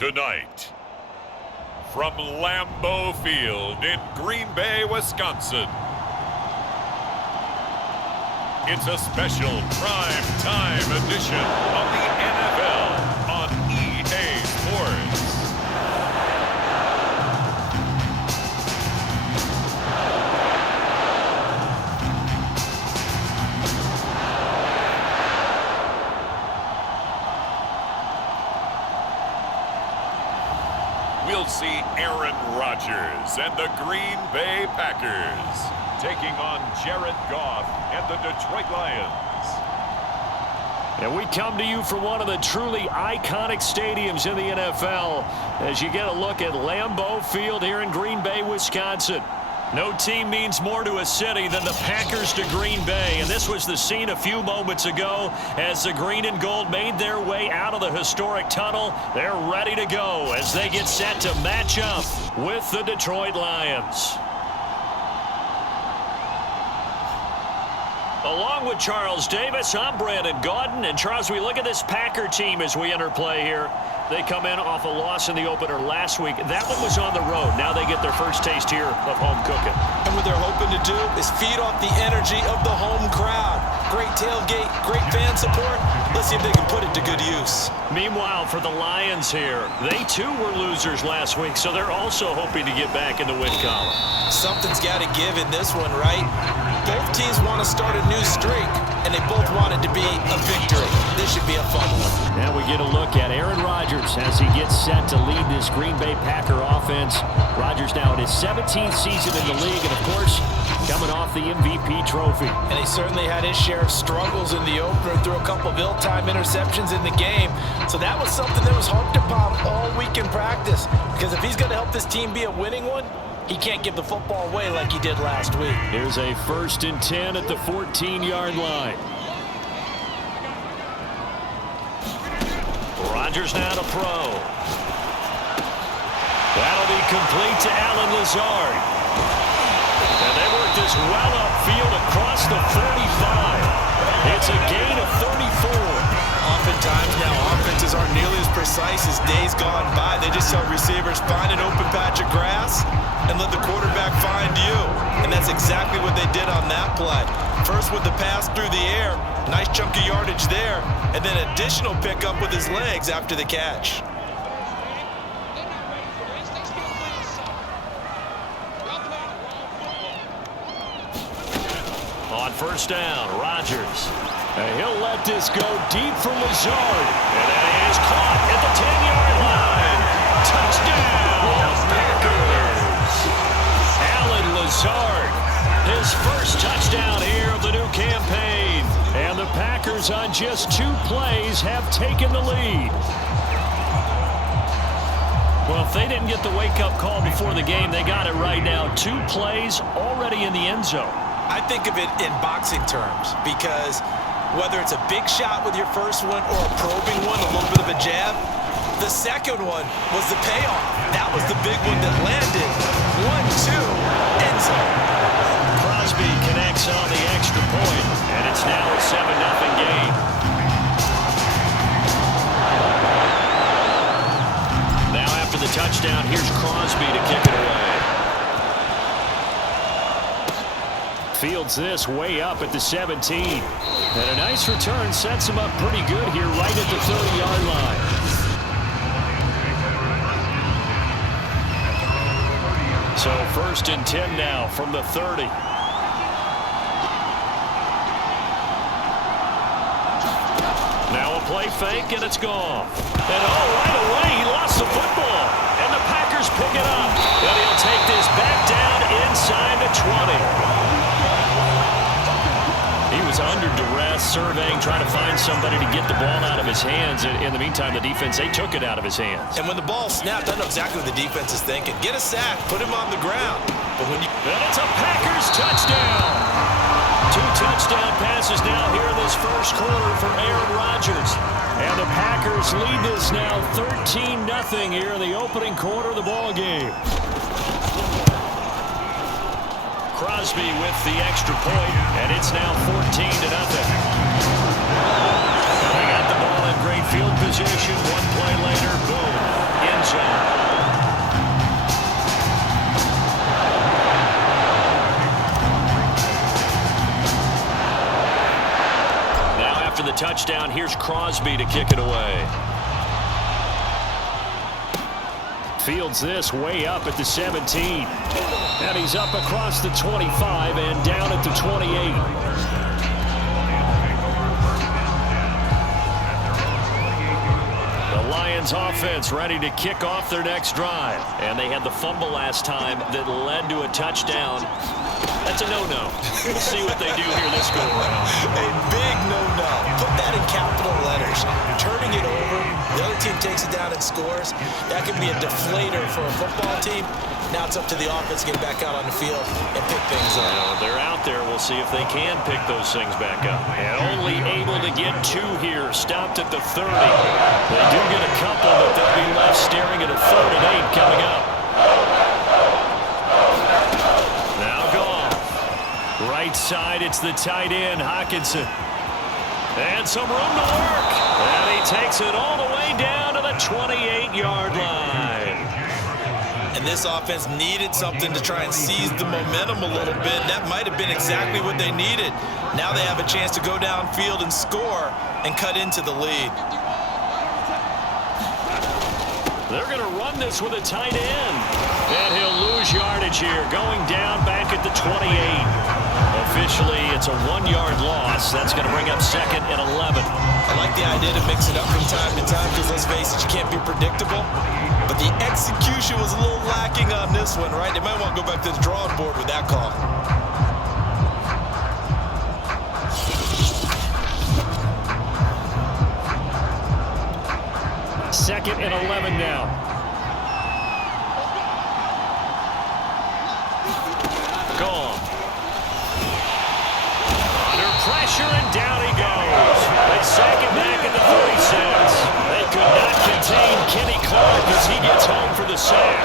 Tonight, from Lambeau Field in Green Bay, Wisconsin, it's a special prime time edition of the NFL on EA Sports. We'll see Aaron Rodgers and the Green Bay Packers taking on Jared Goff and the Detroit Lions. And we come to you from one of the truly iconic stadiums in the NFL as you get a look at Lambeau Field here in Green Bay, Wisconsin. No team means more to a city than the Packers to Green Bay, and this was the scene a few moments ago as the green and gold made their way out of the historic tunnel. They're ready to go as they get set to match up with the Detroit Lions. Along with Charles Davis, I'm Brandon Gaudin. And Charles, we look at this Packer team as we enter play here. They come in off a loss in the opener last week. That one was on the road. Now they get their first taste here of home cooking. And what they're hoping to do is feed off the energy of the home crowd. Great tailgate, great fan support. Let's see if they can put it to good use. Meanwhile, for the Lions here, they too were losers last week, so they're also hoping to get back in the win column. Something's got to give in this one, right? Both teams want to start a new streak, and they both want it to be a victory. This should be a fun one. Now we get a look at Aaron Rodgers as he gets set to lead this Green Bay Packer offense. Rodgers now in his 17th season in the league, and of course, coming off the MVP trophy. And he certainly had his share of struggles in the opener, threw a couple of ill-timed interceptions in the game. So that was something that was harped upon all week in practice. Because if he's going to help this team be a winning one, he can't give the football away like he did last week. Here's a 1st and 10 at the 14-yard line. Rodgers now to throw. That'll be complete to Allen Lazard. And they work this well upfield across the 35. It's a gain of 34. Oftentimes now, offenses aren't nearly as precise as days gone by. They just tell receivers, find an open patch of grass and let the quarterback find you. And that's exactly what they did on that play. First with the pass through the air, nice chunk of yardage there, and then additional pickup with his legs after the catch. On 1st down, Rodgers. And he'll let this go deep for Lazard. And that is caught at the 10-yard line. Touchdown, Packers. Allen Lazard, his first touchdown here of the new campaign. And the Packers on just 2 plays have taken the lead. Well, if they didn't get the wake-up call before the game, they got it right now. 2 plays already in the end zone. I think of it in boxing terms because whether it's a big shot with your first one or a probing one, a little bit of a jab, the second one was the payoff. That was the big one that landed. 1-2, end zone. Crosby connects on the extra point, and it's now a 7-0 game. Now after the touchdown, here's Crosby to kick it away. Fields this way up at the 17. And a nice return sets him up pretty good here right at the 30-yard line. So 1st and 10 now from the 30. Now a play fake, and it's gone. And right away, he lost the football. And the Packers pick it up. And he'll take this back down inside the 20. He was under duress, surveying, trying to find somebody to get the ball out of his hands. In the meantime, the defense, they took it out of his hands. And when the ball snapped, I know exactly what the defense is thinking. Get a sack, put him on the ground. But when you... And it's a Packers touchdown. 2 touchdown passes now here in this first quarter for Aaron Rodgers. And the Packers lead this now 13-0 here in the opening quarter of the ball game. Crosby with the extra point, and it's now 14-0. They got the ball in great field position. 1 play later, boom, in zone. After the touchdown, here's Crosby to kick it away. Fields this way up at the 17. And he's up across the 25 and down at the 28. The Lions offense ready to kick off their next drive. And they had the fumble last time that led to a touchdown. That's a no-no. We'll see what they do here this go-around. A big no-no. Put that in capital letters. Turning it over, the other team takes it down and scores. That could be a deflator for a football team. Now it's up to the offense to get back out on the field and pick things up. They're out there. We'll see if they can pick those things back up. And only able to get 2 here. Stopped at the 30. They do get a couple, but they'll be left staring at a 3rd and 8 coming up. Right side, it's the tight end, Hockenson. And some room to work. And he takes it all the way down to the 28-yard line. And this offense needed something to try and seize the momentum a little bit. That might have been exactly what they needed. Now they have a chance to go downfield and score and cut into the lead. They're going to run this with a tight end. And he'll lose yardage here, going down back at the 28. Officially, it's a 1-yard loss. That's going to bring up 2nd and 11. I like the idea to mix it up from time to time because, let's face it, you can't be predictable. But the execution was a little lacking on this one, right? They might want to go back to the drawing board with that call. Second and 11 now. Gone. Under pressure, and down he goes. They sack him back at the 36. They could not contain Kenny Clark as he gets home for the sack.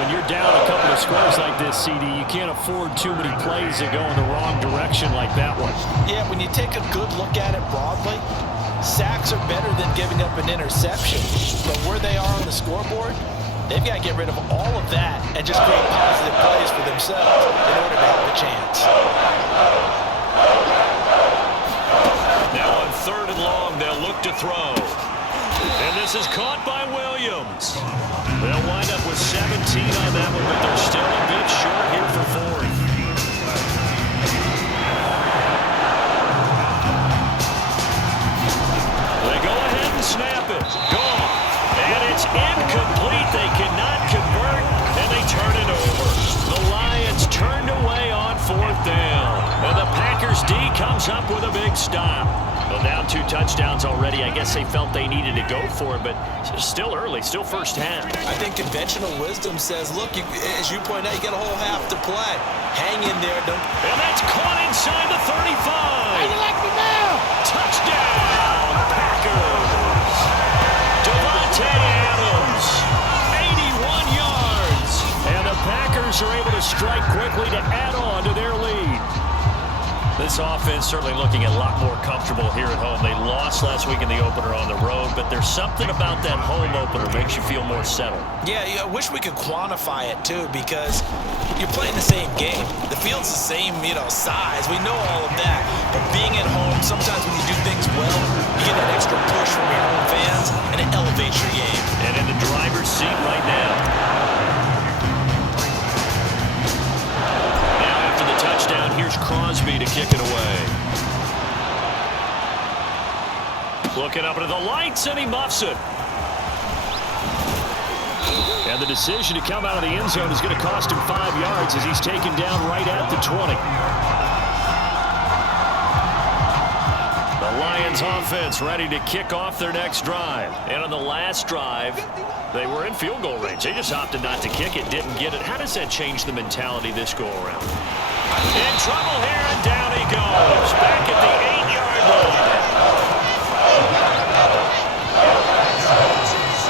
When you're down a couple of scores like this, CD, you can't afford too many plays that go in the wrong direction like that one. Yeah, when you take a good look at it broadly, sacks are better than giving up an interception. But where they are on the scoreboard, they've got to get rid of all of that and just create positive plays for themselves in order to have a chance. Now on 3rd and long, they'll look to throw. And this is caught by Williams. They'll wind up with 17 on that one, but they're still a bit short here for 4th. Snap it. Gone. And it's incomplete. They cannot convert, and they turn it over. The Lions turned away on 4th down. And the Packers D comes up with a big stop. Well, down 2 touchdowns already. I guess they felt they needed to go for it, but still early, still first half. I think conventional wisdom says, look, as you point out, you got a whole half to play. Hang in there. Don't. And that's caught inside the 35. How you like me now? Touchdown, Packers. Adams, 81 yards. And the Packers are able to strike quickly to add on to their lead. This offense certainly looking a lot more comfortable here at home. They lost last week in the opener on the road, but there's something about that home opener makes you feel more settled. Yeah, I wish we could quantify it too, because you're playing the same game. The field's the same, size. We know all of that. But being at home, sometimes when you do things well, you get that extra push from your home fans, and it elevates your game. And in the driver's seat right now. Touchdown. Here's Crosby to kick it away. Looking up into the lights, and he muffs it. And the decision to come out of the end zone is going to cost him 5 yards as he's taken down right at the 20. The Lions offense ready to kick off their next drive. And on the last drive, they were in field goal range. They just opted not to kick it, didn't get it. How does that change the mentality this go-around? In trouble here, and down he goes. Back at the 8-yard line.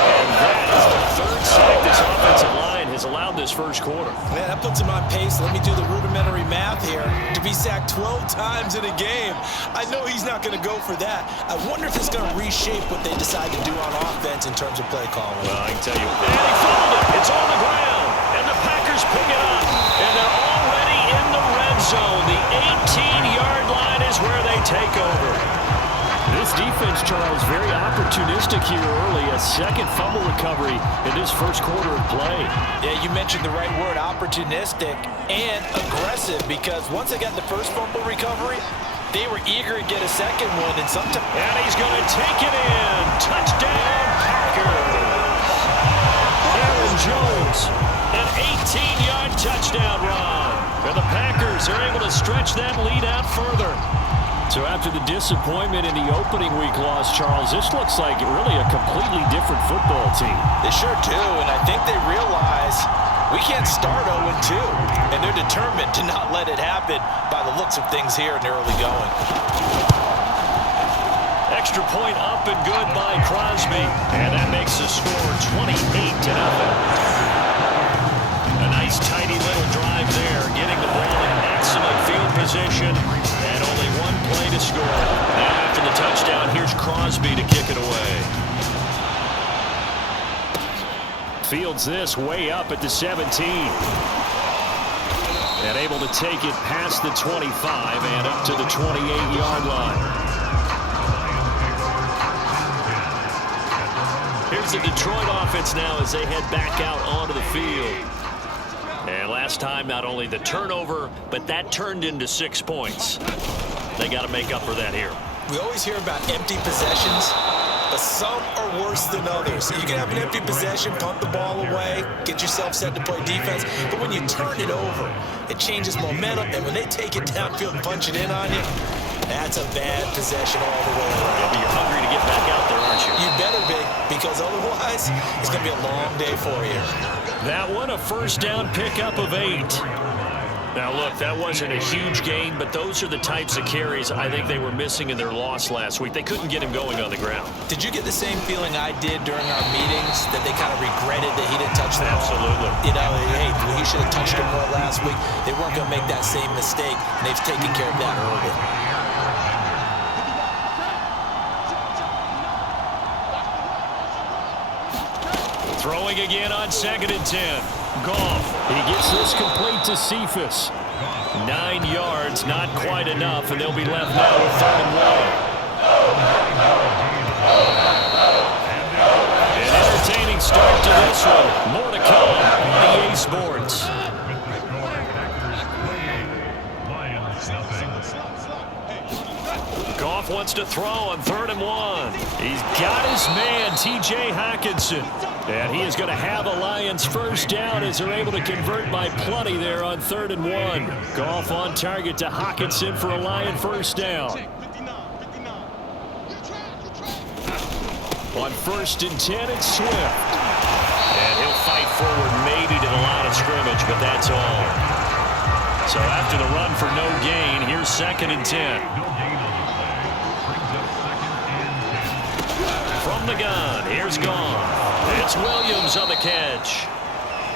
And that is the 3rd sack this offensive line has allowed this first quarter. Man, that puts him on pace. Let me do the rudimentary math here. To be be sacked 12 times in a game. I know he's not going to go for that. I wonder if it's going to reshape what they decide to do on offense in terms of play calling. Well, I can tell you. And he fouled it. It's on the ground. And the Packers pick it up. And they're already in the red zone. The 18-yard line is where they take over. This defense, Charles, very opportunistic here early. A second fumble recovery in this first quarter of play. Yeah, you mentioned the right word, opportunistic and aggressive, because once they got the first fumble recovery, they were eager to get a second one, and sometimes... And he's going to take it in. Touchdown, Packers. Aaron Jones, an 18-yard touchdown run. And the Packers are able to stretch that lead out further. So after the disappointment in the opening week loss, Charles, this looks like really a completely different football team. They sure do, and I think they realize we can't start 0-2, and they're determined to not let it happen by the looks of things here in the early going. Extra point up and good by Crosby, and that makes the score 28-0. A nice tidy little drive there, getting the ball in excellent field position, and only one play to score. Now after the touchdown, here's Crosby to kick it away. Fields this way up at the 17. And able to take it past the 25 and up to the 28-yard line. Here's the Detroit offense now as they head back out onto the field. And last time, not only the turnover, but that turned into 6 points. They got to make up for that here. We always hear about empty possessions, but some are worse than others. You can have an empty possession, pump the ball away, get yourself set to play defense, but when you turn it over, it changes momentum, and when they take it downfield and punch it in on you, that's a bad possession all the way around. Yeah, but you're hungry to get back out there, aren't you? You better be, because otherwise, it's going to be a long day for you. That one, a first down pickup of 8. Now, look, that wasn't a huge gain, but those are the types of carries I think they were missing in their loss last week. They couldn't get him going on the ground. Did you get the same feeling I did during our meetings, that they kind of regretted that he didn't touch the ball? Absolutely. You know, hey, he should have touched it more last week. They weren't going to make that same mistake, and they've taken care of that early. Throwing again on 2nd and 10. Goff. He gets this complete to Cephas. 9 yards, not quite enough, and they'll be left now with 3rd and 1. An entertaining start to this one. More to come on EA Sports. Goff wants to throw on 3rd and 1. He's got his man, T.J. Hockenson. And he is going to have a Lions first down as they're able to convert by plenty there on 3rd and 1. Goff on target to Hockenson for a Lion first down. On 1st and 10, it's Swift. And he'll fight forward maybe to the line of scrimmage, but that's all. So after the run for no gain, here's 2nd and 10. From the gun, here's Goff. It's Williams on the catch.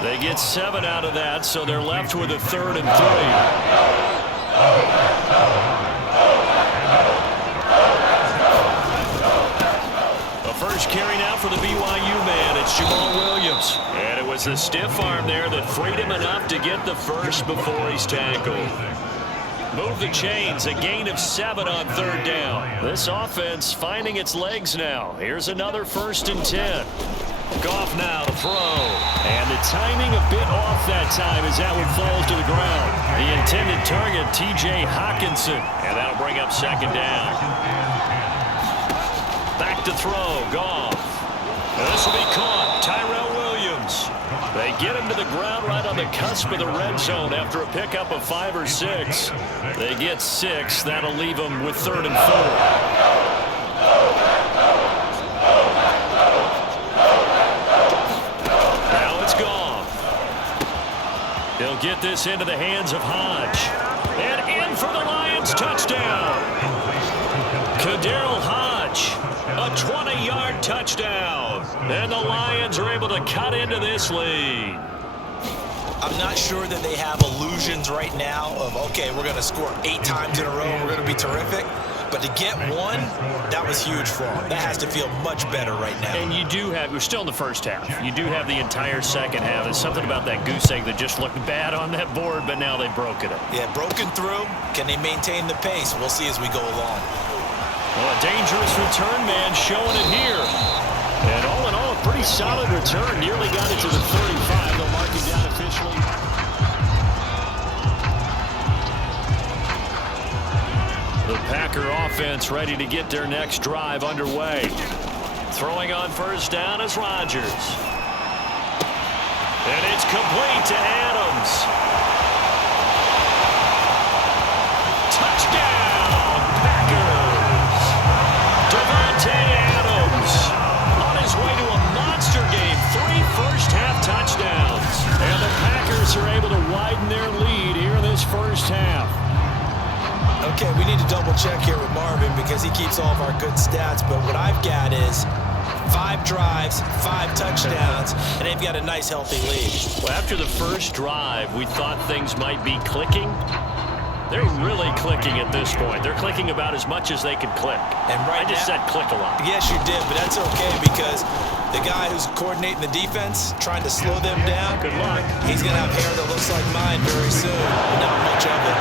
They get 7 out of that, so they're left with a 3rd and 3. A first carry now for the BYU man. It's Jamal Williams. And it was the stiff arm there that freed him enough to get the first before he's tackled. Move the chains, a gain of 7 on 3rd down. This offense finding its legs now. Here's another 1st and 10. Goff now to throw. And the timing a bit off that time as that one falls to the ground. The intended target, T.J. Hockenson. And that'll bring up 2nd down. Back to throw, Goff. This will be caught. Tyrell Williams. They get him to the ground right on the cusp of the red zone after a pickup of 5 or 6. They get 6. That'll leave them with 3rd and 4. Now it's Goff. He'll get this into the hands of Hodge. And in for the Lions touchdown. Kaderl Hodge. A 20-yard touchdown. And the Lions are able to cut into this lead. I'm not sure that they have illusions right now of, okay, we're going to score 8 times in a row, we're going to be terrific. But to get one, that was huge for them. That has to feel much better right now. And you do have, we're still in the first half. You do have the entire second half. There's something about that goose egg that just looked bad on that board, but now they've broken it. Yeah, broken through. Can they maintain the pace? We'll see as we go along. Well, a dangerous return man showing it here. And all in all, a pretty solid return. Nearly got it to the 35. They'll mark it down officially. The Packer offense ready to get their next drive underway. Throwing on first down is Rodgers. And it's complete to Adams. Touchdown, Packers. Davante Adams on his way to a monster game. 3 first-half touchdowns. And the Packers are able to widen their lead here in this first half. Okay, we need to double check here with Marvin because he keeps all of our good stats, but what I've got is 5 drives, 5 touchdowns, and they've got a nice healthy lead. Well, after the first drive, we thought things might be clicking. They're really clicking at this point. They're clicking about as much as they can click. And right I just said click a lot. Yes, you did, but that's okay because the guy who's coordinating the defense, trying to slow them down, Good luck. he's going to have hair that looks like mine very soon. Not much of it.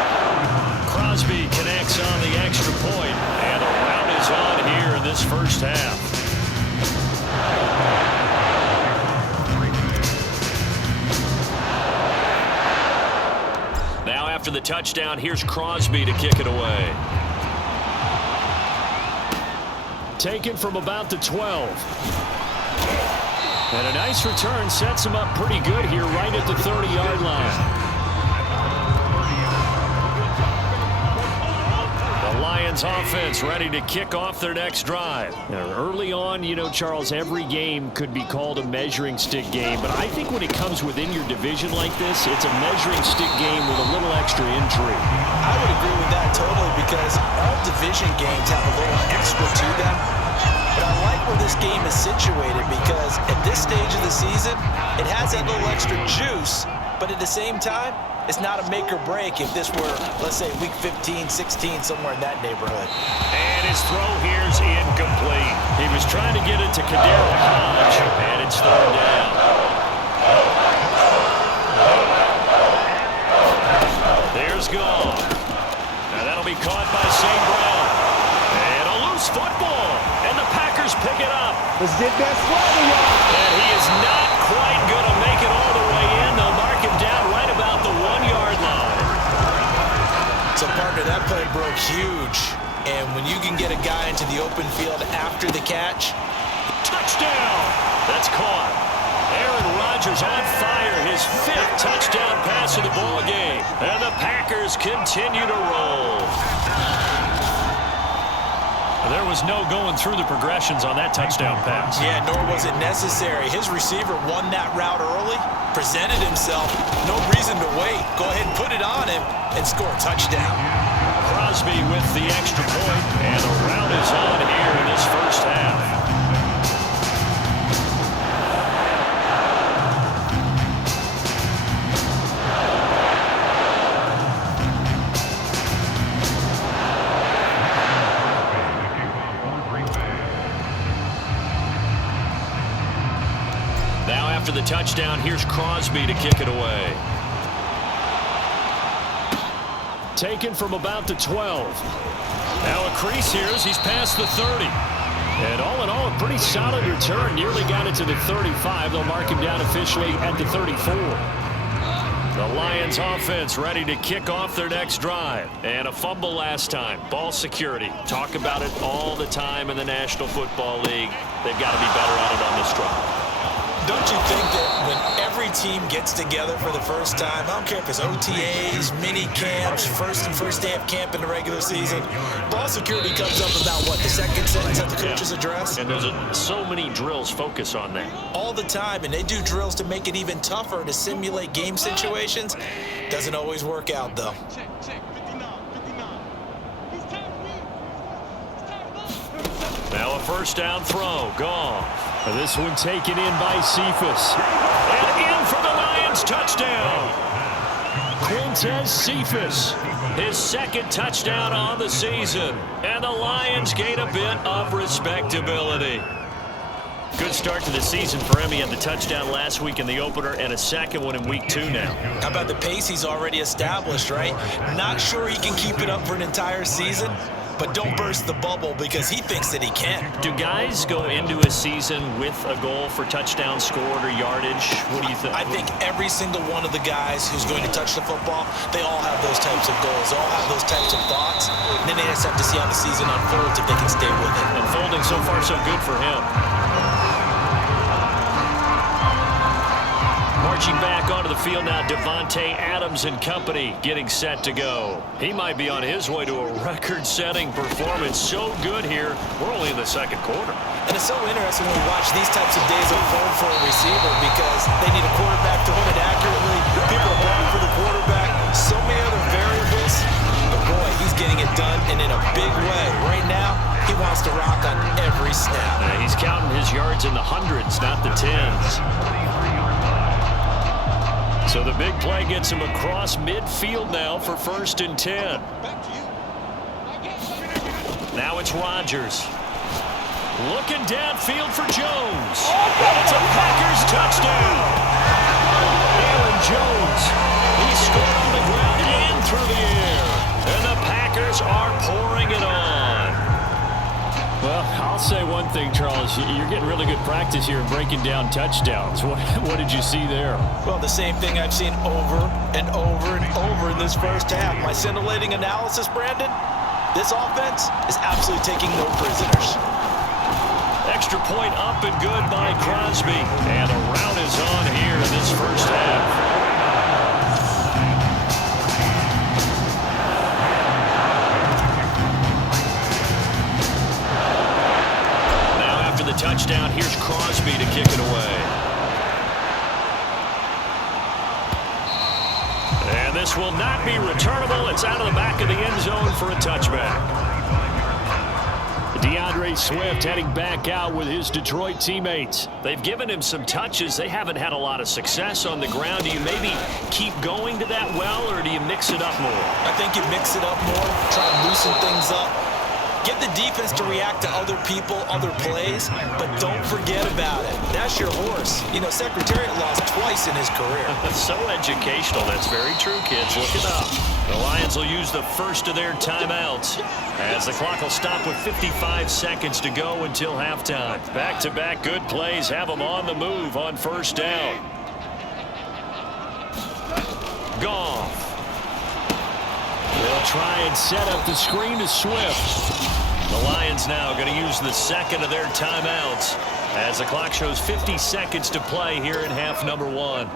Crosby connects on the extra point, and a rout is on here in this first half. Now after the touchdown, here's Crosby to kick it away. Taken from about the 12. And a nice return sets him up pretty good here right at the 30-yard line. Lions offense ready to kick off their next drive. Now, early on, you know, Charles, every game could be called a measuring stick game, but I think when it comes within your division like this, it's a measuring stick game with a little extra intrigue. I would agree with that totally because all division games have a little extra to them. But I like where this game is situated because at this stage of the season, it has that little extra juice, but at the same time, it's not a make or break if this were, let's say, week 15, 16, somewhere in that neighborhood. And his throw here's incomplete. He was trying to get it to Kadero Hodge, and it's thrown down. There's Goff. Now that'll be caught by St. Brown. And a loose football. And the Packers pick it up. Let's get that swagger, y'all. And he is not quite going to make it all the way in. They'll mark him down right about the 1-yard line. So, partner, that play broke huge. And when you can get a guy into the open field after the catch. Touchdown! That's caught. Aaron Rodgers on fire. His 5th touchdown pass of the ball game. And the Packers continue to roll. There was no going through the progressions on that touchdown pass. Yeah, nor was it necessary. His receiver won that route early, presented himself, no reason to wait. Go ahead and put it on him and score a touchdown. Crosby with the extra point, and the route is on here in this first half. After the touchdown, here's Crosby to kick it away. Taken from about the 12. Now a crease here as he's past the 30. And all in all, a pretty solid return. Nearly got it to the 35. They'll mark him down officially at the 34. The Lions offense ready to kick off their next drive. And a fumble last time. Ball security. Talk about it all the time in the National Football League. They've got to be better at it on this drive. Don't you think that when every team gets together for the first time, I don't care if it's OTAs, mini camps, first day of camp in the regular season, ball security comes up about what, the second sentence of the coach's address? And there's so many drills focus on that. All the time, and they do drills to make it even tougher to simulate game situations. Doesn't always work out, though. Now a first down throw. Goff. This one taken in by Cephas. And in for the Lions. Lions touchdown. Quintez Cephas, his second touchdown on the season. And the Lions gain a bit of respectability. Good start to the season for him. He had the touchdown last week in the opener and a second one in week 2 now. How about the pace he's already established, right? Not sure he can keep it up for an entire season, but don't burst the bubble because he thinks that he can. Do guys go into a season with a goal for touchdown scored or yardage? What do you think? I think every single one of the guys who's going to touch the football, they all have those types of goals. They all have those types of thoughts. And then they just have to see how the season unfolds if they can stay with it. Unfolding so far so good for him. Marching back onto the field now, Devontae Adams and company getting set to go. He might be on his way to a record-setting performance. So good here. We're only in the second quarter. And it's so interesting when we watch these types of days unfold for a receiver because they need a quarterback to run it accurately. People are balling for the quarterback. So many other variables. But boy, he's getting it done and in a big way. Right now, he wants to rock on every snap. He's counting his yards in the hundreds, not the tens. So the big play gets him across midfield now for 1st and 10. Now it's Rodgers. Looking downfield for Jones. It's a Packers touchdown. Aaron Jones. He scored on the ground and through the air. And the Packers are pouring it on. Well, I'll say one thing, Charles. You're getting really good practice here breaking down touchdowns. What did you see there? Well, the same thing I've seen over and over and over in this first half. My scintillating analysis, Brandon, this offense is absolutely taking no prisoners. Extra point up and good by Crosby. And a rout is on here in this first half. Touchdown. Here's Crosby to kick it away. And this will not be returnable. It's out of the back of the end zone for a touchback. DeAndre Swift heading back out with his Detroit teammates. They've given him some touches. They haven't had a lot of success on the ground. Do you maybe keep going to that well, or do you mix it up more? I think you mix it up more, try to loosen things up. Get the defense to react to other people, other plays, but don't forget about it. That's your horse. You know, Secretariat lost twice in his career. So educational. That's very true, kids. Look it up. The Lions will use the first of their timeouts as the clock will stop with 55 seconds to go until halftime. Back-to-back good plays have them on the move on 1st down. Goff. They'll try and set up the screen to Swift. The Lions now going to use the second of their timeouts as the clock shows 50 seconds to play here in half number 1.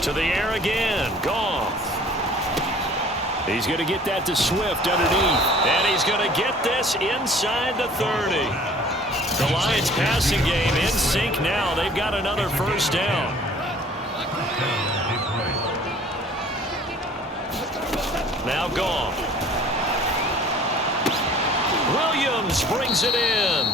To the air again. Goff. He's going to get that to Swift underneath. And he's going to get this inside the 30. The Lions passing game in sync now. They've got another 1st down. Now Goff. Williams brings it in.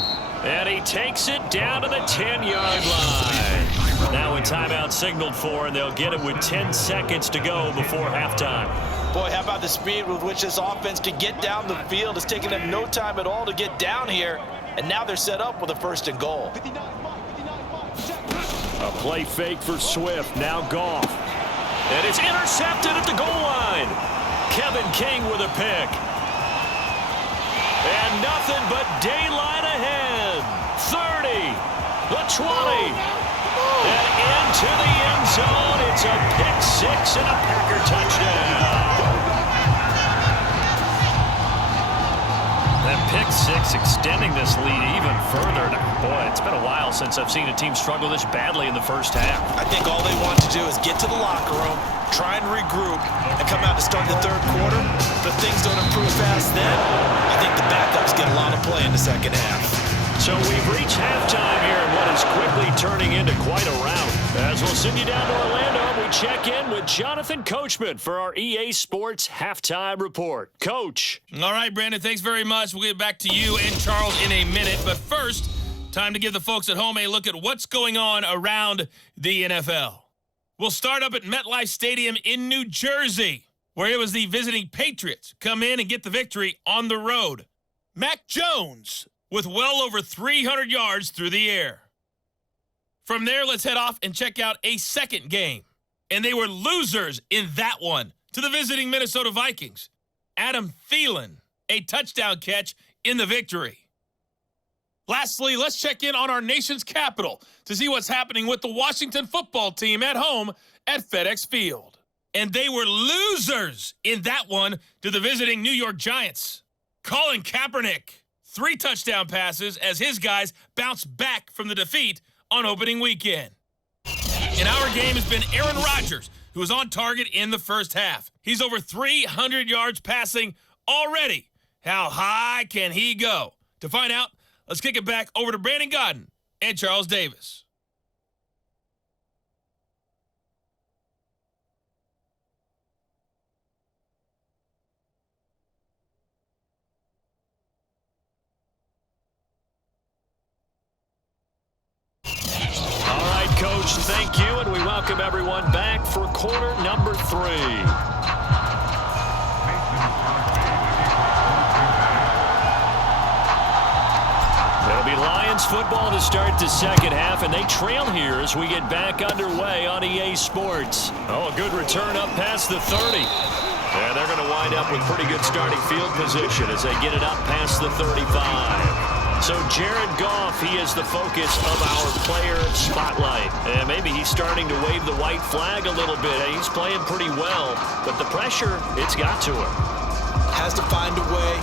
And he takes it down to the 10-yard line. Now a timeout signaled for, and they'll get it with 10 seconds to go before halftime. Boy, how about the speed with which this offense can get down the field? It's taking them no time at all to get down here. And now they're set up with a 1st and goal. A play fake for Swift. Now Goff. And it's intercepted at the goal line. Kevin King with a pick. And nothing but daylight ahead. 30. The 20. And into the end zone. It's a pick 6 and a Packer touchdown. That pick 6 extending this lead even further. Boy, it's been a while since I've seen a team struggle this badly in the first half. I think all they want to do is get to the locker room, try and regroup, and come out to start the 3rd quarter. But if things don't improve fast then, I think the backups get a lot of play in the 2nd half. So we've reached halftime here in what is quickly turning into quite a rout. As we'll send you down to Orlando, we check in with Jonathan Coachman for our EA Sports Halftime Report. Coach. All right, Brandon, thanks very much. We'll get back to you and Charles in a minute. But first, Time to give the folks at home a look at what's going on around the NFL. We'll start up at MetLife Stadium in New Jersey, where it was the visiting Patriots come in and get the victory on the road. Mac Jones with well over 300 yards through the air. From there, let's head off and check out a second game. And they were losers in that one to the visiting Minnesota Vikings. Adam Thielen, a touchdown catch in the victory. Lastly, let's check in on our nation's capital to see what's happening with the Washington football team at home at FedEx Field. And they were losers in that one to the visiting New York Giants. Colin Kaepernick, 3 touchdown passes as his guys bounced back from the defeat on opening weekend. In our game has been Aaron Rodgers, who was on target in the first half. He's over 300 yards passing already. How high can he go? To find out, let's kick it back over to Brandon Godden and Charles Davis. All right, Coach, thank you, and we welcome everyone back for quarter number 3. It'll be Lions football to start the second half, and they trail here as we get back underway on EA Sports. Oh, a good return up past the 30. And they're going to wind up with pretty good starting field position as they get it up past the 35. So Jared Goff, he is the focus of our player spotlight. And maybe he's starting to wave the white flag a little bit. He's playing pretty well, but the pressure, it's got to him. Has to find a way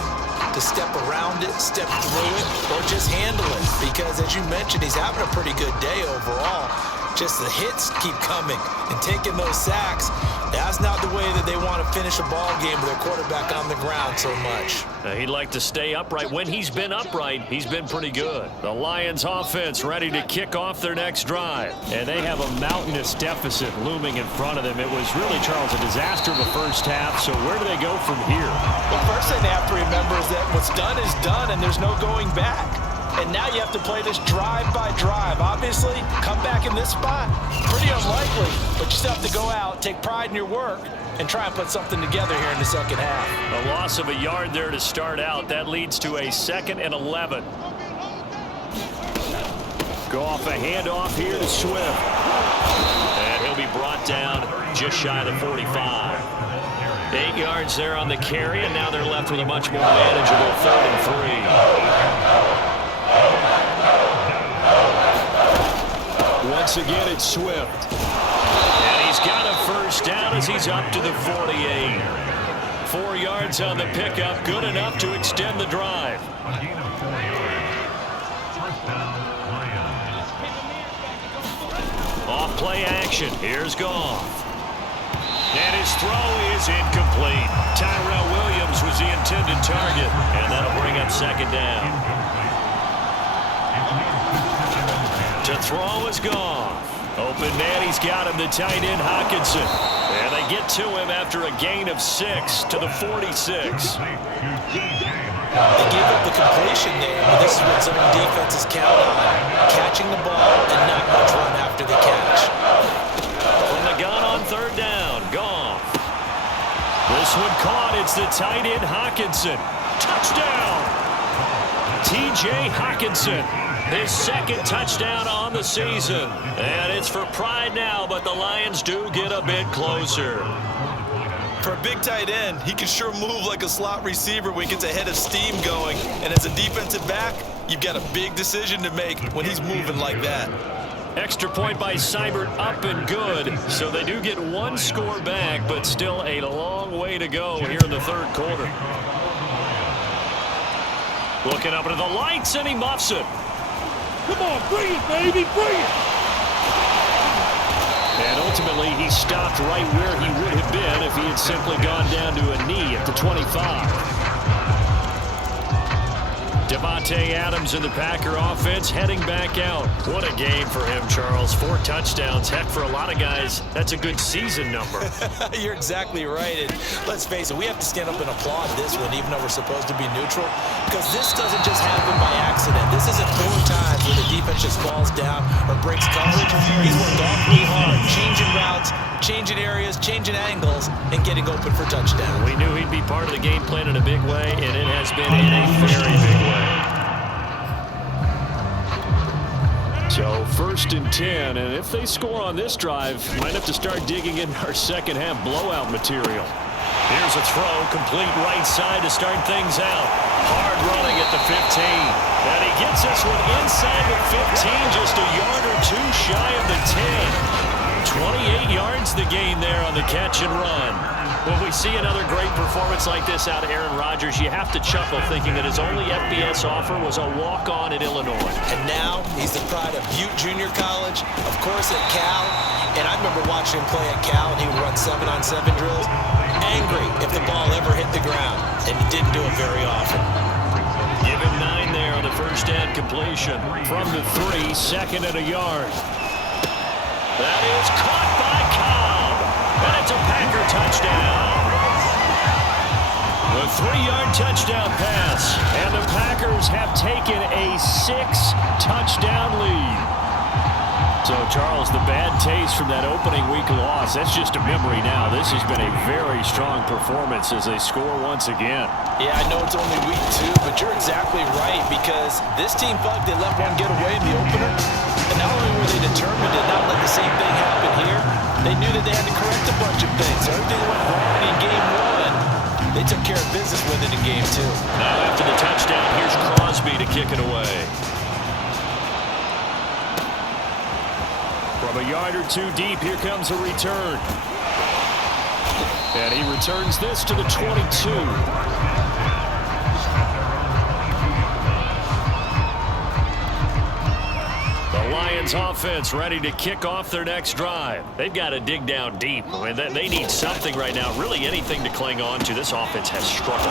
to step around it, step through it, or just handle it. Because as you mentioned, he's having a pretty good day overall. Just the hits keep coming and taking those sacks. That's not the way that they want to finish a ball game with their quarterback on the ground so much. He'd like to stay upright. When he's been upright, he's been pretty good. The Lions offense ready to kick off their next drive. And they have a mountainous deficit looming in front of them. It was really, Charles, a disaster the first half. So where do they go from here? The first thing they have to remember is that what's done is done and there's no going back. And now you have to play this drive by drive. Obviously, come back in this spot, pretty unlikely, but you still have to go out, take pride in your work, and try and put something together here in the second half. A loss of a yard there to start out. That leads to a 2nd and 11. Go off a handoff here to Swift. And he'll be brought down just shy of the 45. 8 yards there on the carry, and now they're left with a much more manageable 3rd and 3. Once again, it's Swift. And he's got a first down as he's up to the 48. 4 yards on the pickup, good enough to extend the drive. Off play action. Here's Goff. And his throw is incomplete. Tyrell Williams was the intended target, and that'll bring up 2nd down. To throw is Goff. Open man, he's got him, the tight end Hockenson. And they get to him after a gain of 6 to the 46. They gave up the completion there, but this is what some defenses count on. Catching the ball and not much run after the catch. From the gun on 3rd down, Goff. This one caught, it's the tight end Hockenson. Touchdown! T.J. Hockenson. His 2nd touchdown on the season. And it's for pride now, but the Lions do get a bit closer. For a big tight end, he can sure move like a slot receiver when he gets a head of steam going. And as a defensive back, you've got a big decision to make when he's moving like that. Extra point by Seibert, up and good. So they do get 1 score back, but still a long way to go here in the 3rd quarter. Looking up into the lights, and he muffs it. Come on, bring it, baby, bring it! And ultimately, he stopped right where he would have been if he had simply gone down to a knee at the 25. Devontae Adams in the Packer offense heading back out. What a game for him, Charles. 4 touchdowns. Heck, for a lot of guys, that's a good season number. You're exactly right. And let's face it, we have to stand up and applaud this one, even though we're supposed to be neutral, because this doesn't just happen by accident. This isn't 4 times where the defense just falls down or breaks coverage. He's worked awfully hard, changing routes, changing areas, changing angles, and getting open for touchdown. We knew he'd be part of the game plan in a big way, and it has been in a very big way. So 1st and 10, and if they score on this drive, might have to start digging in our second half blowout material. Here's a throw, complete right side to start things out. Hard running at the 15. And he gets this one inside the 15, just a yard or 2 shy of the 10. 28 yards the gain there on the catch and run. When we see another great performance like this out of Aaron Rodgers, you have to chuckle thinking that his only FBS offer was a walk-on at Illinois. And now he's the pride of Butte Junior College, of course at Cal. And I remember watching him play at Cal, and he would run 7-on-7 drills. Angry if the ball ever hit the ground, and he didn't do it very often. Give him 9 there on the first down completion. From the 3, 2nd and a yard. That is caught by Cobb. And it's a Packer touchdown. The 3-yard touchdown pass. And the Packers have taken a 6-touchdown lead. So, Charles, the bad taste from that opening week loss, that's just a memory now. This has been a very strong performance as they score once again. Yeah, I know it's only week 2, but you're exactly right, because this team felt they let one get away in the opener. And not only were they determined to not let the same thing happen here, they knew that they had to correct a bunch of things. Everything went wrong in game 1. They took care of business with it in game 2. Now after the touchdown, here's Crosby to kick it away. From a yard or 2 deep, here comes a return. And he returns this to the 22. The Lions offense ready to kick off their next drive. They've got to dig down deep. I mean, they need something right now, really anything to cling on to. This offense has struggled.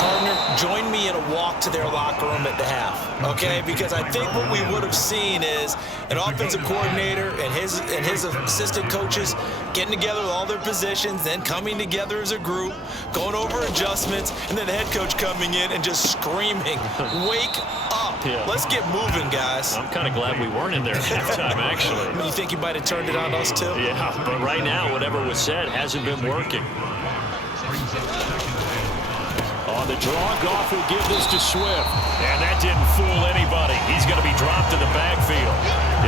Partner, join me in a walk to their locker room at the half, okay? Because I think what we would have seen is an offensive coordinator and his assistant coaches getting together with all their positions, then coming together as a group, going over adjustments, and then the head coach coming in and just screaming, "Wake up. Yeah. Let's get moving, guys." I'm kind of glad we weren't in there at halftime, actually. You think you might have turned it on us, too? Yeah, but right now, whatever was said hasn't been working. On the draw, Goff will give this to Swift. And that didn't fool anybody. He's going to be dropped in the backfield.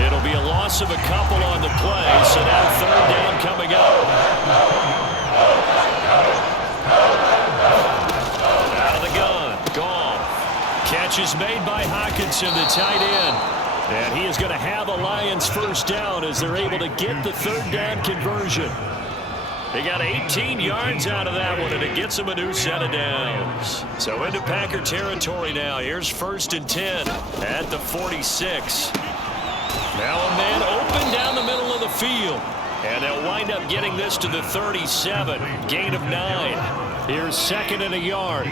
It'll be a loss of a couple on the play, so now 3rd down coming up. Out of the gun, Goff. Catch is made by Hockenson, the tight end. And he is going to have a Lions 1st down as they're able to get the 3rd down conversion. They got 18 yards out of that one, and it gets them a new set of downs. So into Packer territory now. Here's 1st and 10 at the 46. Now a man open down the middle of the field. And they'll wind up getting this to the 37. Gain of 9. Here's 2nd and a yard.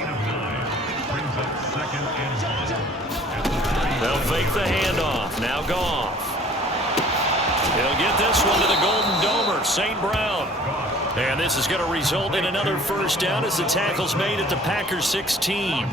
They'll fake the handoff. Now Goff. He'll get this one to the Golden Domer, St. Brown. And this is going to result in another 1st down as the tackle's made at the Packers 16.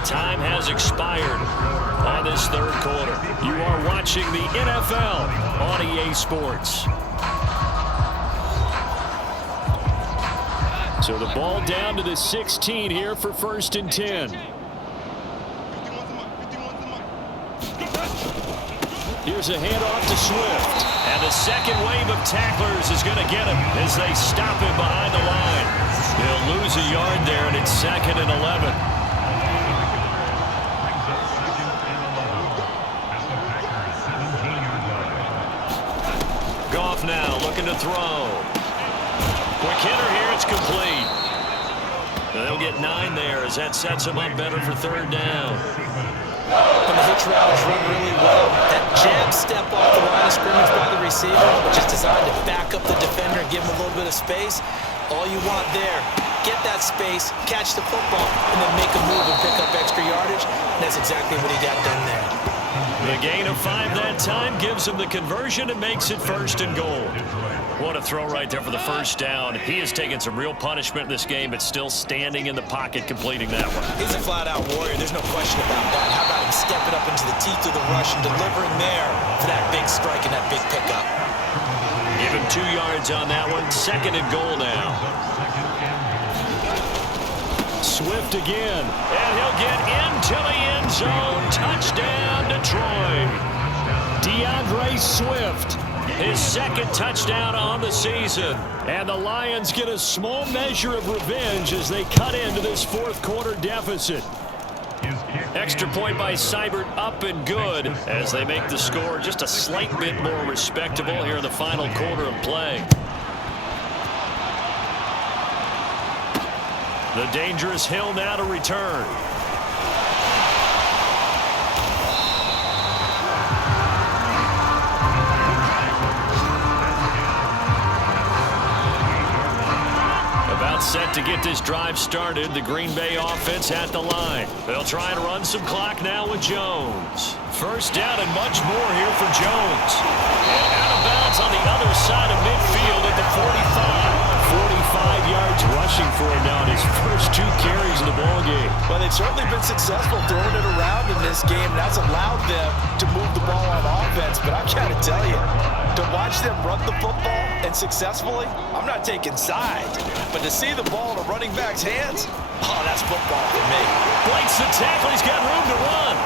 Okay, time has expired on this third quarter. You are watching the NFL on EA Sports. So the ball down to the 16 here for 1st and 10. Here's a handoff to Swift. And the second wave of tacklers is going to get him as they stop him behind the line. They'll lose a yard there, and it's 2nd and 11. Goff now looking to throw. Quick hitter here, it's complete. They'll get 9 there as that sets them up better for 3rd down. And the hitch route is run really well. That jab step off the line of scrimmage by the receiver, which is designed to back up the defender and give him a little bit of space. All you want there, get that space, catch the football, and then make a move and pick up extra yardage. And that's exactly what he got done there. The gain of 5 that time gives him the conversion and makes it 1st and goal. What a throw right there for the 1st down. He has taken some real punishment in this game, but still standing in the pocket completing that one. He's a flat-out warrior. There's no question about that. How about him stepping up into the teeth of the rush and delivering there for that big strike and that big pickup? Give him 2 yards on that one. 2nd and goal now. Swift again, and he'll get into the end zone. Touchdown, Detroit. DeAndre Swift, his 2nd touchdown on the season. And the Lions get a small measure of revenge as they cut into this 4th quarter deficit. Extra point by Seibert up and good as they make the score just a slight bit more respectable here in the final quarter of play. The dangerous Hill now to return. About set to get this drive started. The Green Bay offense at the line. They'll try and run some clock now with Jones. 1st down and much more here for Jones. And out of bounds on the other side of midfield at the 45. 45 yards rushing for him now in his first 2 carries in the ballgame. Well, they've certainly been successful throwing it around in this game. That's allowed them to move the ball on offense. But I've got to tell you, to watch them run the football and successfully, I'm not taking sides. But to see the ball in a running back's hands, oh, that's football for me. Breaks the tackle. He's got room to run.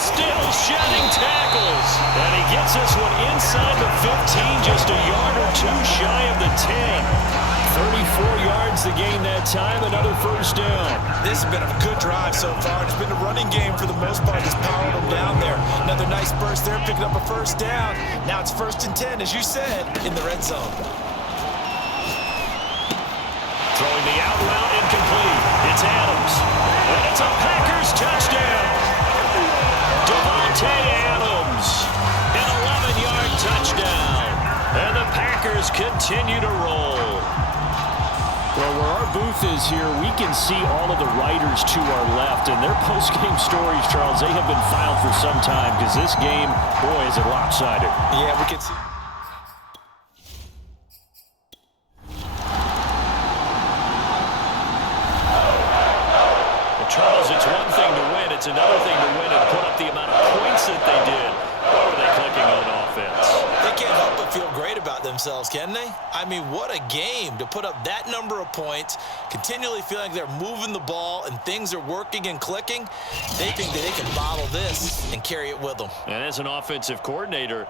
Still shedding tackles. And he gets this one inside the 15, just a yard or 2 shy of the 10. 34 yards to gain that time, another 1st down. This has been a good drive so far. It's been a running game for the most part, just powering them down there. Another nice burst there, picking up a 1st down. Now it's 1st and 10, as you said, in the red zone. Throwing the out route incomplete. It's Adams. And it's a Packers touchdown. Devontae Adams. An 11-yard touchdown. And the Packers continue to roll. Well, where our booth is here, we can see all of the writers to our left, and their post-game stories, Charles, they have been filed for some time because this game, boy, is it lopsided. Yeah, we can see. Well, Charles, it's one thing to win. It's another thing to win and put up the amount of points that they did. What were they clicking on offense? They can't help but feel great about themselves, can they? I mean, what a game to put up that number of points, continually feeling like they're moving the ball and things are working and clicking. They think that they can bottle this and carry it with them. And as an offensive coordinator,